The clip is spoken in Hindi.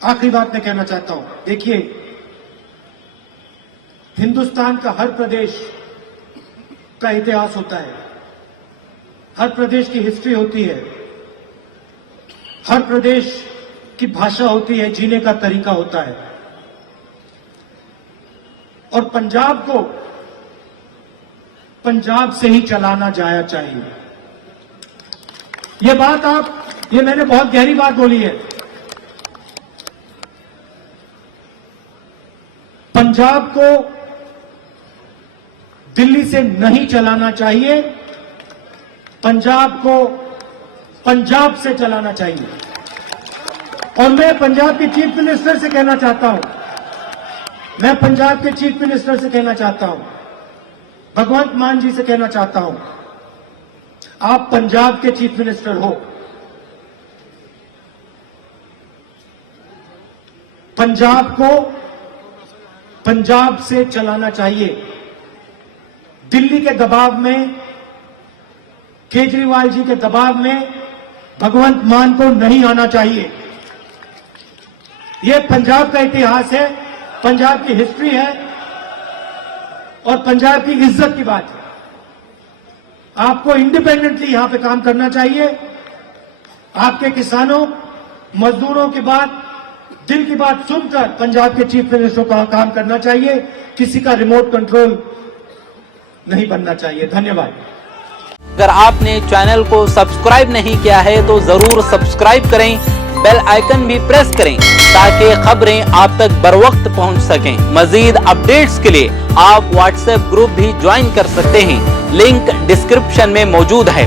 आखिरी बात मैं कहना चाहता हूं, देखिए हिंदुस्तान का हर प्रदेश का इतिहास होता है, हर प्रदेश की हिस्ट्री होती है, हर प्रदेश की भाषा होती है, जीने का तरीका होता है। और पंजाब को पंजाब से ही चलाना जाया चाहिए। ये मैंने बहुत गहरी बात बोली है। पंजाब को दिल्ली से नहीं चलाना चाहिए, पंजाब को पंजाब से चलाना चाहिए। और मैं पंजाब के चीफ मिनिस्टर से कहना चाहता हूं, मैं पंजाब के चीफ मिनिस्टर से कहना चाहता हूं, भगवंत मान जी से कहना चाहता हूं, आप पंजाब के चीफ मिनिस्टर हो, पंजाब को पंजाब से चलाना चाहिए। दिल्ली के दबाव में, केजरीवाल जी के दबाव में भगवंत मान को नहीं आना चाहिए। यह पंजाब का इतिहास है, पंजाब की हिस्ट्री है और पंजाब की इज्जत की बात है। आपको इंडिपेंडेंटली यहां पे काम करना चाहिए। आपके किसानों, मजदूरों की बात, दिल की बात सुनकर पंजाब के चीफ मिनिस्टर को काम करना चाहिए, किसी का रिमोट कंट्रोल नहीं बनना चाहिए। धन्यवाद। अगर आपने चैनल को सब्सक्राइब नहीं किया है तो जरूर सब्सक्राइब करें, बेल आइकन भी प्रेस करें ताकि खबरें आप तक बर वक्त पहुंच सकें। मजीद अपडेट्स के लिए आप व्हाट्सएप ग्रुप भी ज्वाइन कर सकते हैं, लिंक डिस्क्रिप्शन में मौजूद है।